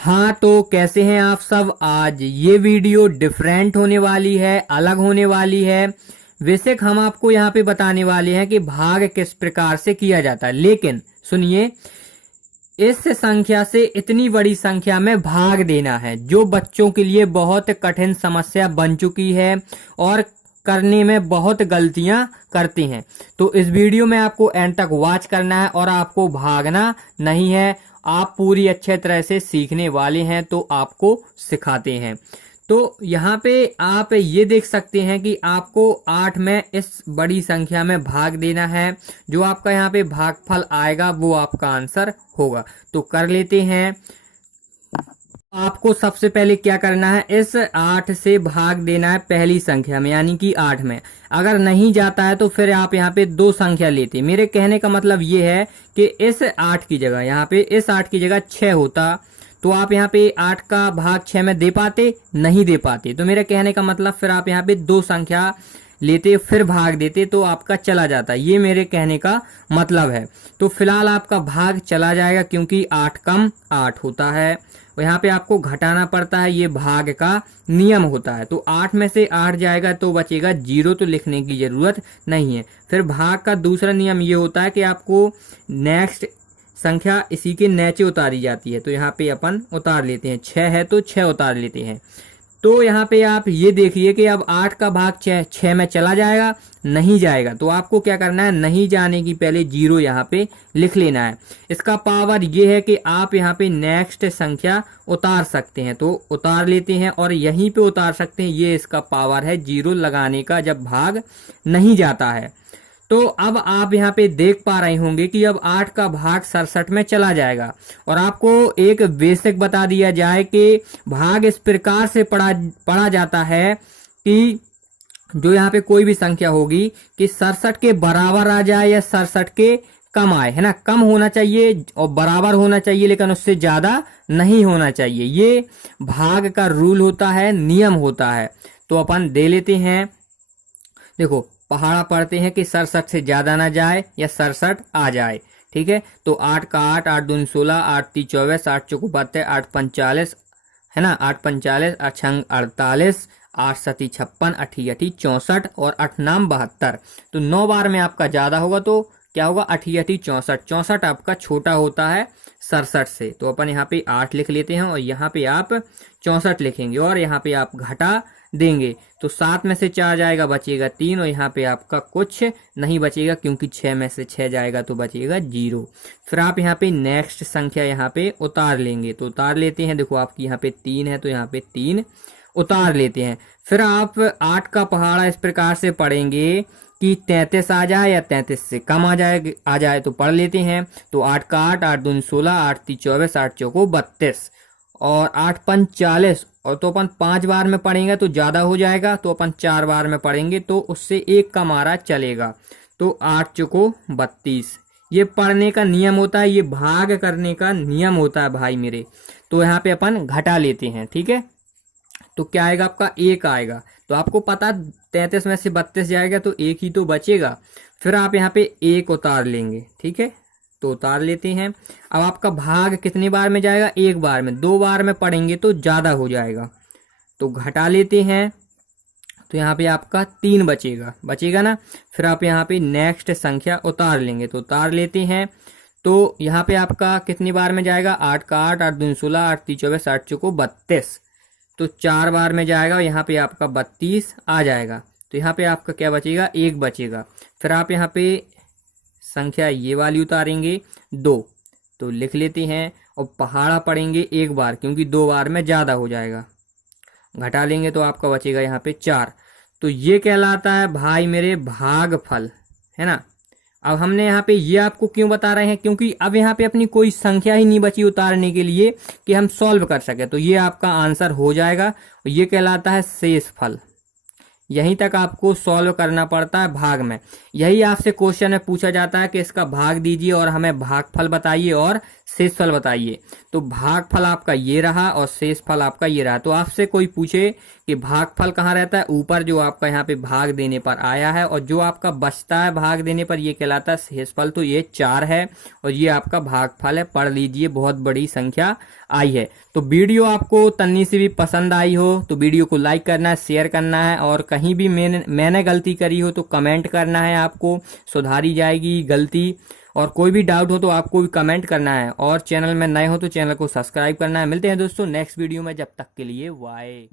हाँ, तो कैसे हैं आप सब। आज ये वीडियो डिफरेंट होने वाली है, अलग होने वाली है। वैसे हम आपको यहाँ पे बताने वाले हैं कि भाग किस प्रकार से किया जाता है, लेकिन सुनिए, इस संख्या से इतनी बड़ी संख्या में भाग देना है जो बच्चों के लिए बहुत कठिन समस्या बन चुकी है और करने में बहुत गलतियां करती हैं। तो इस वीडियो में आपको एंड तक वॉच करना है और आपको भागना नहीं है। आप पूरी अच्छे तरह से सीखने वाले हैं, तो आपको सिखाते हैं। तो यहाँ पे आप ये देख सकते हैं कि आपको 8 में इस बड़ी संख्या में भाग देना है। जो आपका यहाँ पे भागफल आएगा वो आपका आंसर होगा। तो कर लेते हैं। आपको सबसे पहले क्या करना है, इस 8 से भाग देना है पहली संख्या में, यानी कि 8 में। अगर नहीं जाता है तो फिर आप यहाँ पे दो संख्या लेते। मेरे कहने का मतलब ये है कि इस 8 की जगह, यहाँ पे इस 8 की जगह 6 होता तो आप यहाँ पे 8 का भाग 6 में दे पाते, नहीं दे पाते। तो मेरे कहने का मतलब फिर आप यहाँ पे दो संख्या लेते फिर भाग देते तो आपका चला जाता। ये मेरे कहने का मतलब है। तो फिलहाल आपका भाग चला जाएगा क्योंकि 8 कम 8 होता है। और यहाँ पे आपको घटाना पड़ता है, ये भाग का नियम होता है। तो 8 में से 8 जाएगा तो बचेगा 0, तो लिखने की जरूरत नहीं है। फिर भाग का दूसरा नियम ये होता है कि आपको नेक्स्ट संख्या इसी के नीचे उतारी जाती है। तो यहाँ पे अपन उतार लेते हैं, 6 है तो 6 उतार लेते हैं। तो यहाँ पे आप ये देखिए कि अब 8 का भाग 6 में चला जाएगा, नहीं जाएगा। तो आपको क्या करना है, नहीं जाने की पहले 0 यहाँ पे लिख लेना है। इसका पावर ये है कि आप यहाँ पे नेक्स्ट संख्या उतार सकते हैं, तो उतार लेते हैं और यहीं पे उतार सकते हैं। ये इसका पावर है 0 लगाने का जब भाग नहीं जाता है। तो अब आप यहाँ पे देख पा रहे होंगे कि अब 8 का भाग 67 में चला जाएगा। और आपको एक बेसिक बता दिया जाए कि भाग इस प्रकार से पढ़ा जाता है कि जो यहाँ पे कोई भी संख्या होगी कि 67 के बराबर आ जाए या 67 के कम आए, है ना। कम होना चाहिए और बराबर होना चाहिए, लेकिन उससे ज्यादा नहीं होना चाहिए। ये भाग का रूल होता है, नियम होता है। तो अपन दे लेते हैं। देखो, पहाड़ा पढ़ते हैं कि 67 से ज्यादा ना जाए या 67 आ जाए, ठीक है। तो 8 का 8, 8 दूनी 16, 8 ती 24, 8 चौको 32, 8 45, है ना, 8 45, 8 छंग 48, 8 सती 56, 8 अठी 64 और 8 नाम 72। तो 9 बार में आपका ज्यादा होगा तो क्या होगा, 8 अठी 64। 64 आपका छोटा होता है 67 से। तो अपन यहाँ पे 8 लिख लेते हैं और यहाँ पे आप 64 लिखेंगे और यहाँ पे आप घटा देंगे। तो 7 में से 4 जाएगा, बचेगा 3 और यहाँ पे आपका कुछ नहीं बचेगा क्योंकि 6 में से 6 जाएगा तो बचेगा 0। फिर आप यहाँ पे नेक्स्ट संख्या यहाँ पे उतार लेंगे। तो उतार लेते हैं। देखो, आपकी यहाँ पे 3 है तो यहाँ पे 3 उतार लेते हैं। फिर आप 8 का पहाड़ा इस प्रकार से पढ़ेंगे कि 33 आ जाए या 33 से कम आ जाए तो पढ़ लेते हैं। तो 8 का 8, 8 दूनी 16, 8 ती 24, 8 चौको 32 और 8 पंच 40। और तो अपन 5 बार में पढ़ेंगे तो ज्यादा हो जाएगा, तो अपन 4 बार में पढ़ेंगे तो उससे एक का मारा चलेगा। तो 8 चौको 32। ये पढ़ने का नियम होता है, ये भाग करने का नियम होता है भाई मेरे। तो यहाँ पे अपन घटा लेते हैं, ठीक है। तो क्या आएगा, आपका 1 आएगा। तो आपको पता 33 में से 32 जाएगा तो 1 ही तो बचेगा। फिर आप यहाँ पे 1 उतार लेंगे, ठीक है। तो उतार लेते हैं। अब आपका भाग कितने बार में जाएगा, 1 बार में। 2 बार में पढ़ेंगे तो ज्यादा हो जाएगा। तो घटा लेते हैं। तो यहाँ पे आपका 3 बचेगा ना। फिर आप यहाँ पे नेक्स्ट संख्या उतार लेंगे। तो उतार लेते हैं। तो यहाँ पे आपका कितनी बार में जाएगा, 8 का 8, 8 दूनी 16, 8 ती 24, 8 चौको 32। तो 4 बार में जाएगा, यहाँ पे आपका 32 आ जाएगा। तो यहाँ पे आपका क्या बचेगा, 1 बचेगा। फिर आप यहाँ पे संख्या ये वाली उतारेंगे 2। तो लिख लेते हैं और पहाड़ा पढ़ेंगे 1 बार क्योंकि 2 बार में ज्यादा हो जाएगा। घटा लेंगे तो आपका बचेगा यहाँ पे 4। तो ये कहलाता है भाई मेरे भागफल, है ना। अब हमने यहाँ पे ये आपको क्यों बता रहे हैं, क्योंकि अब यहाँ पे अपनी कोई संख्या ही नहीं बची उतारने के लिए कि हम सॉल्व कर सके। तो ये आपका आंसर हो जाएगा और ये कहलाता है शेष फल। यहीं तक आपको सॉल्व करना पड़ता है भाग में। यही आपसे क्वेश्चन में पूछा जाता है कि इसका भाग दीजिए और हमें भागफल बताइए और शेषफल बताइए। तो भागफल आपका ये रहा और शेषफल आपका ये रहा। तो आपसे कोई पूछे कि भागफल कहाँ रहता है, ऊपर जो आपका यहाँ पे भाग देने पर आया है, और जो आपका बचता है भाग देने पर ये कहलाता है शेषफल। तो ये 4 है और ये आपका भागफल है। पढ़ लीजिए, बहुत बड़ी संख्या आई है। तो वीडियो आपको तन्नी से भी पसंद आई हो तो वीडियो को लाइक करना है, शेयर करना है, और कहीं भी मैंने गलती करी हो तो कमेंट करना है, आपको सुधारी जाएगी गलती। और कोई भी डाउट हो तो आपको भी कमेंट करना है, और चैनल में नए हो तो चैनल को सब्सक्राइब करना है। मिलते हैं दोस्तों नेक्स्ट वीडियो में, जब तक के लिए बाय।